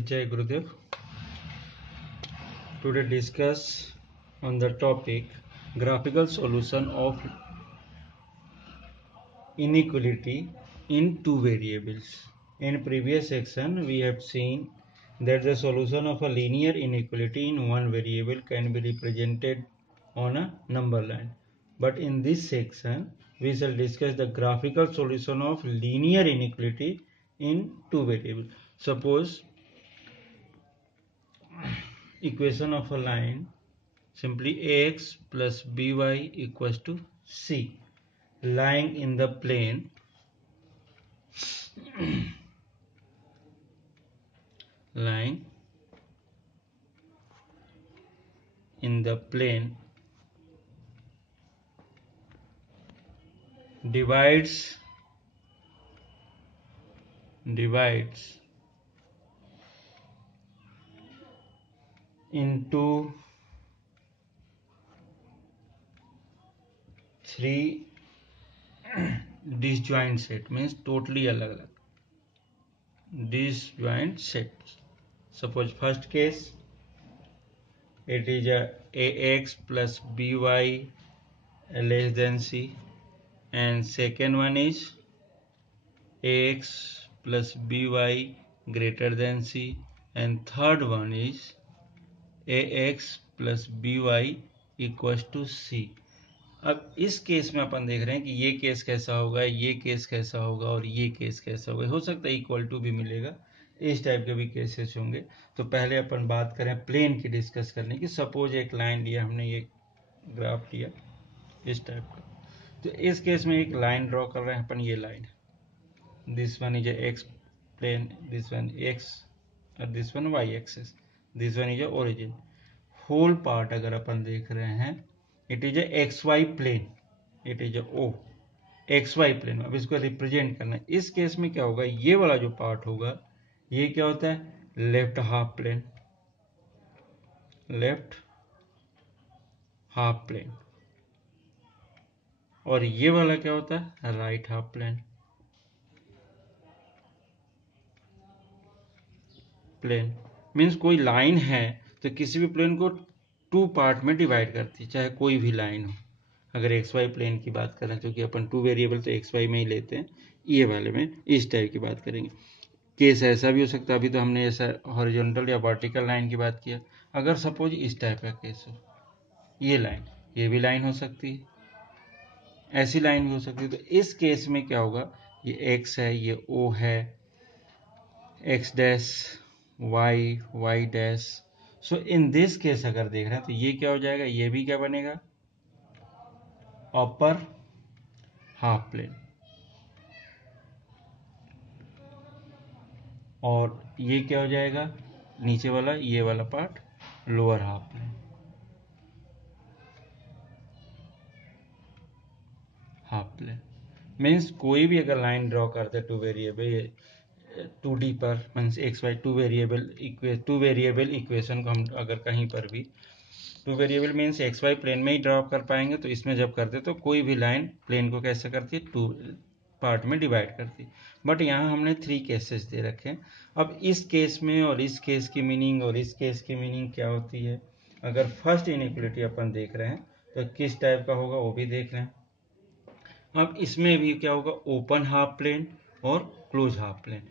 Jai Gurudev. Today discuss on the topic graphical solution of inequality in two variables. In previous section we have seen that the solution of a linear inequality in one variable can be represented on a number line. But in this section we shall discuss the graphical solution of linear inequality in two variables. Suppose equation of a line simply ax plus by equals to c lying in the plane lying in the plane divides into three disjoint set, means totally अलग-अलग disjoint sets. Suppose first case it is a ax plus by less than c, and second one is ax plus by greater than c, and third one is ax plus by equals to C. अब इस case में अपन देख रहे हैं कि ये case कैसा होगा, ये केस कैसा होगा और ये केस कैसा होगा. हो सकता है इक्वल टू भी मिलेगा, इस टाइप के भी केसेस होंगे. तो पहले अपन बात करें प्लेन की डिस्कस करने की. सपोज एक लाइन लिया हमने, ये ग्राफ लिया इस टाइप का. तो इस केस में एक लाइन ड्रॉ कर रहे हैं अपन. ये line this one is X plane, this one X और this one Y axis, this one is origin. Whole part अगर अपन देख रहे हैं it is X Y plane, it is O X Y plane. अब इसको रिप्रेजेंट करना है. इस केस में क्या होगा, ये वाला जो पार्ट होगा ये क्या होता है left half plane, left half plane. और ये वाला क्या होता है right half plane, plane. Means कोई लाइन है तो किसी भी प्लेन को टू पार्ट में डिवाइड करती है, चाहे कोई भी लाइन हो. अगर एक्स वाई प्लेन की बात करें, क्योंकि अपन टू वेरिएबल तो एक्स वाई में ही लेते हैं, ये वाले में इस टाइप की बात करेंगे. केस ऐसा भी हो सकता है, अभी तो हमने ऐसा हॉरिजॉन्टल या वर्टिकल लाइन की बात किया. अगर सपोज इस टाइप का केस हो, ये लाइन, ये भी लाइन हो सकती है, ऐसी लाइन भी हो सकती है. तो इस केस में क्या होगा, ये एक्स है, ये ओ है, x dash y, y dash. So in this case अगर देख रहे हैं तो ये क्या हो जाएगा, ये भी क्या बनेगा अपर हाफ प्लेन, और ये क्या हो जाएगा नीचे वाला, ये वाला part lower half plane, half plane. Means कोई भी अगर लाइन ड्रॉ करते टू वेरिएबल 2D पर, means x y two variable equation को हम अगर कहीं पर भी two variable means x Y plane में ही ड्रॉ कर पाएंगे, तो इसमें जब करते तो कोई भी लाइन प्लेन को कैसे करती है टू पार्ट में डिवाइड करती. बट यहाँ हमने थ्री केसेस दे रखे हैं. अब इस केस में और इस केस की मीनिंग और इस केस की मीनिंग क्या होती है. अगर फर्स्ट इनइक्वलिटी अपन देख रहे हैं तो किस टाइप का होगा वो भी देख रहे हैं. अब इसमें भी क्या होगा, ओपन हाफ प्लेन और क्लोज हाफ प्लेन.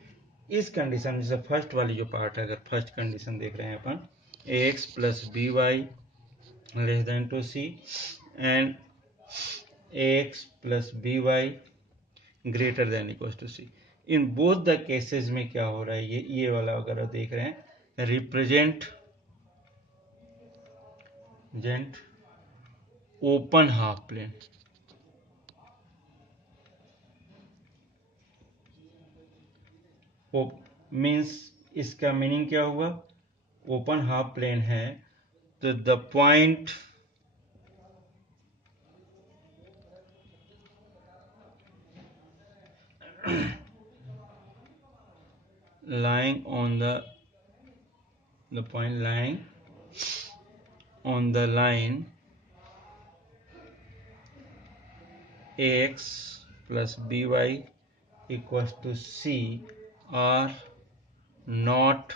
इस कंडीशन में से फर्स्ट वाली जो पार्ट है, अगर फर्स्ट कंडीशन देख रहे हैं अपन ax plus b y less than to c and ax plus b y greater than equal to c. In both the cases में क्या हो रहा है, ये वाला अगर देख रहे हैं represent open half plane. Means इसका मीनिंग क्या हुआ, ओपन हाफ प्लेन है तो the point lying on the point lying on the line ax plus by equals to c are not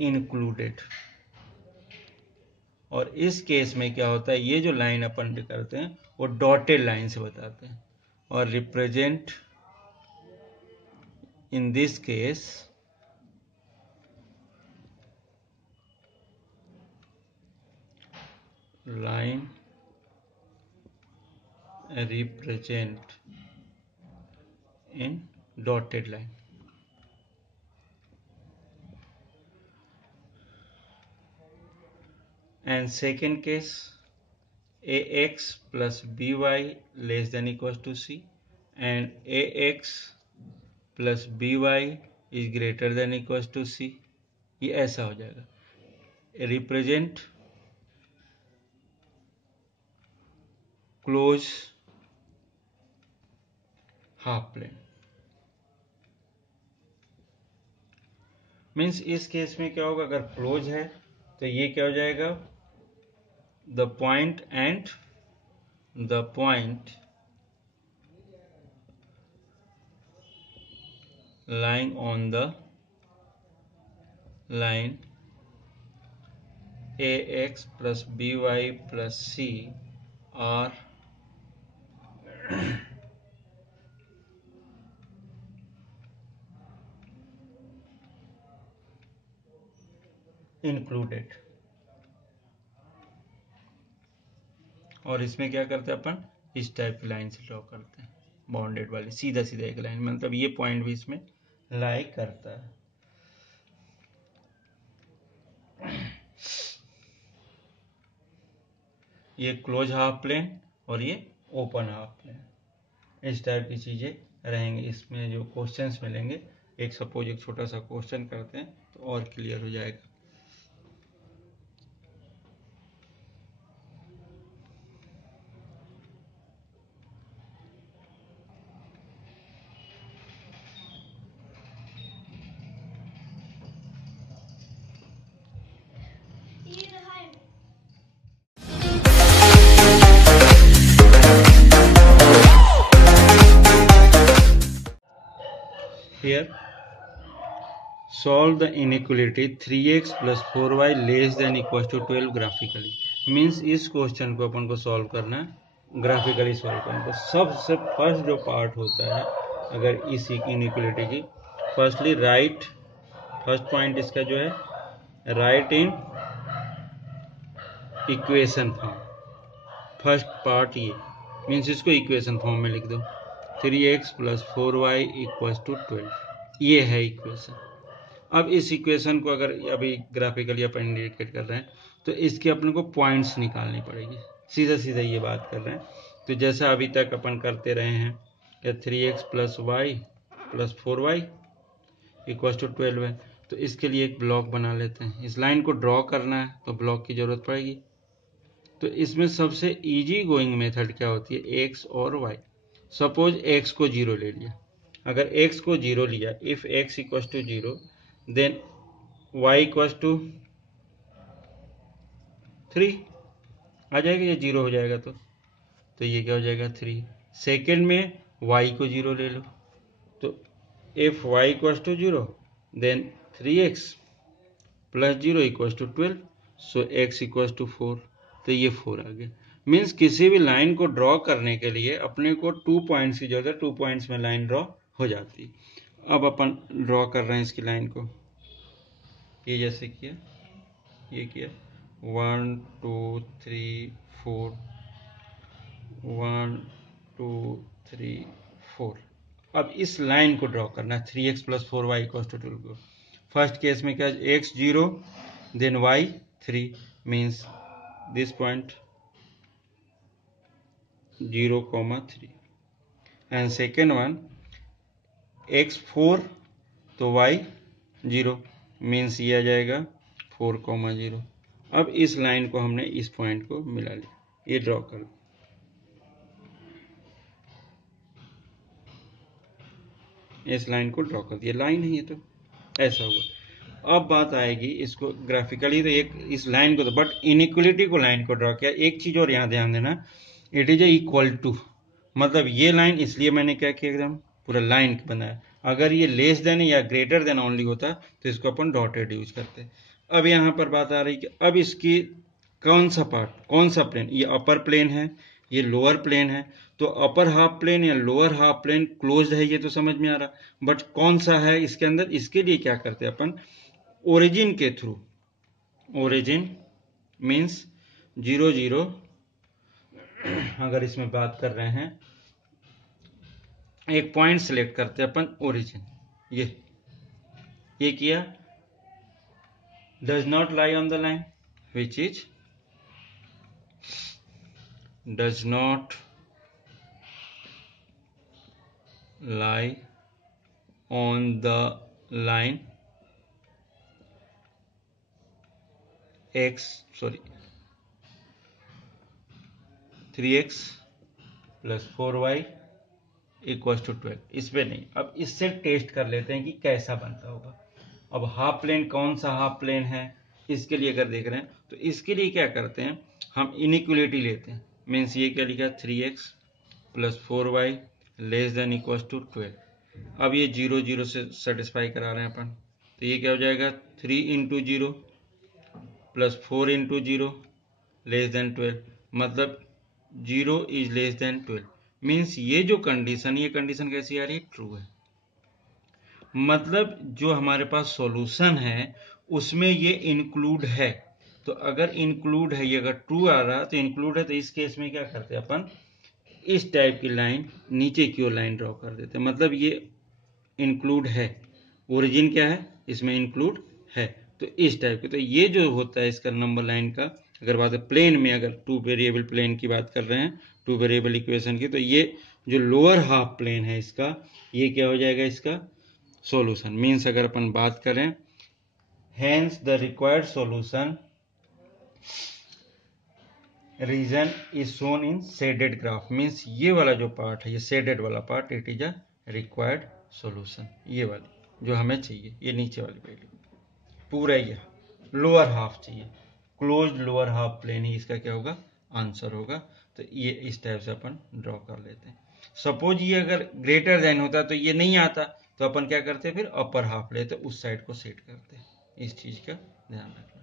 included. और इस केस में क्या होता है, ये जो लाइन अपन करते हैं वो डॉटेड लाइन से बताते हैं, और represent in this case line represent in dotted line. And second case, ax plus by less than equals to c and ax plus by is greater than equals to c. ये ऐसा हो जाएगा, represent close half plane. Means इस case में क्या होगा, अगर close है तो ये क्या हो जाएगा, the point and the point lying on the line ax plus by plus c are included। और इसमें क्या करते हैं अपन, इस टाइप की लाइन से ड्रॉ करते हैं, बाउंडेड वाली सीधा सीधा एक लाइन, मतलब ये पॉइंट भी इसमें लाई करता है। ये क्लोज हाफ प्लेन और ये ओपन हाफ प्लेन, इस टाइप की चीजें रहेंगी। इसमें जो क्वेश्चंस मिलेंगे, एक सपोज एक छोटा सा क्वेश्चन करते हैं तो और क्लियर हो जाएगा। Here, solve the inequality 3x plus 4y less than equals to 12 graphically। Means इस क्वेश्चन को अपन को सॉल्व करना है, ग्राफिकली सॉल्व करना। तो सबसे फर्स्ट जो पार्ट होता है अगर इस इनइक्वलिटी की, फर्स्टली राइट, फर्स्ट पॉइंट इसका जो है right in equation form. First part ये मीन्स इसको इक्वेशन फॉर्म में लिख दो, 3x plus 4y equals to 12, ये है इक्वेशन। अब इस इक्वेशन को अगर अभी ग्राफिकली अपन इंडिकेट कर रहे हैं तो इसके अपने को पॉइंट्स निकालनी पड़ेगी, सीधा सीधा ये बात कर रहे हैं। तो जैसा अभी तक अपन करते रहे हैं कि 3x plus y plus 4y equals to 12 है, तो इसके लिए एक ब्लॉक बना लेते हैं। इस लाइन को ड्रॉ करना है तो ब्लॉक की जरूरत पड़ेगी। तो इसमें सबसे इजी गोइंग मेथड क्या होती है, x और y। सपोज x को 0 ले लिया, अगर x को 0 लिया, if x equals to 0 then y equals to 3 आ जाएगा, ये 0 हो जाएगा तो ये क्या हो जाएगा 3। सेकेंड में y को 0 ले लो, तो if y equals to 0 then 3x plus 0 equals to 12, so x equals to 4, तो ये 4 आ गया। मीन्स किसी भी लाइन को ड्रॉ करने के लिए अपने को 2 पॉइंट्स की जरूरत है, 2 पॉइंट्स में लाइन ड्रॉ हो जाती है। अब अपन ड्रॉ कर रहे हैं इसकी लाइन को, ये जैसे किया, ये किया 1 2 3 4, 1 2 3 4। अब इस लाइन को ड्रॉ करना है 3x plus 4y equals to 12 को। फर्स्ट केस में क्या, x 0 then y 3, means this point 0,3, and second one x 4 तो y 0, मीन्स ये आ जाएगा 4,0। अब इस लाइन को हमने इस पॉइंट को मिला लिया, ये ड्रॉ कर, इस लाइन को ड्रॉ कर दिया, लाइन है ये, तो ऐसा हुआ। अब बात आएगी इसको ग्राफिकली, तो एक इस लाइन को तो, बट इनइक्वलिटी को लाइन को ड्रॉ किया। एक चीज और यहाँ ध्यान देना, इट इज इक्वल टू, मतलब ये लाइन इसलिए मैंने क्या किया, एकदम पूरा लाइन बनाया। अगर ये लेस देन या ग्रेटर देन ओनली होता तो इसको अपन डॉटेड यूज करते, अब यहाँ पर बात आ रही कि अब इसकी कौन सा पार्ट, कौन सा प्लेन, ये अपर प्लेन है, ये लोअर प्लेन है, तो अपर हाफ प्लेन या लोअर हाफ प्लेन क्लोज्ड है, ये तो समझ में आ रहा, बट कौन सा है इसके अंदर, इसके लिए क्या करते हैं अपन, ओरिजिन के थ्रू, ओरिजिन मीन्स 0 0, अगर इसमें बात कर रहे हैं एक पॉइंट सिलेक्ट करते हैं अपन ओरिजिन, ये किया, does not lie on the line, which is does not lie on the line 3x plus 4y equals to 12, इस पे नहीं। अब इससे टेस्ट कर लेते हैं कि कैसा बनता होगा। अब हाफ प्लेन, कौन सा हाफ प्लेन है, इसके लिए अगर देख रहे हैं तो इसके लिए क्या करते हैं, हम इनइक्वलिटी लेते हैं, मीन्स ये क्या लिखा, 3x plus 4y less than equals to 12। अब ये 0 0 से सेटिस्फाई करा रहे हैं अपन, तो ये क्या हो जाएगा, 3 into 0 plus 4 into 0 less than 12, मतलब 0 इज लेस देन 12, मीन्स ये जो कंडीशन, ये कंडीशन कैसी आ रही है, ट्रू है। मतलब जो हमारे पास सॉल्यूशन है उसमें ये इंक्लूड है, तो अगर इंक्लूड है, ये अगर ट्रू आ रहा तो इंक्लूड है, तो इस केस में क्या करते हैं अपन, इस टाइप की लाइन नीचे की ओर लाइन ड्रॉ कर देते हैं, मतलब ये इंक्लूड है, ओरिजिन क्या है इसमें इंक्लूड है, तो इस टाइप के। तो ये जो होता है इसका नंबर लाइन का, अगर बात है प्लेन में, अगर 2 वेरिएबल प्लेन की बात कर रहे हैं, 2 वेरिएबल इक्वेशन की, तो ये जो लोअर हाफ प्लेन है इसका, ये क्या हो जाएगा, इसका सॉल्यूशन। मीन्स अगर अपन बात करें, hence the required solution region is shown in shaded graph, means ये वाला जो पार्ट है, ये शेडेड वाला part, it is a required solution, ये वाली जो हमें चाहिए, ये नीचे वाली वैल्यू पूरा ये लोअर हाफ चाहिए, क्लोज्ड लोअर हाफ प्लेन ही इसका क्या होगा, आंसर होगा। तो ये इस टाइप से अपन ड्रॉ कर लेते हैं। सपोज ये अगर ग्रेटर देन होता तो ये नहीं आता, तो अपन क्या करते, फिर अपर हाफ लेते, उस साइड को सेट करते, इस चीज का ध्यान रखना।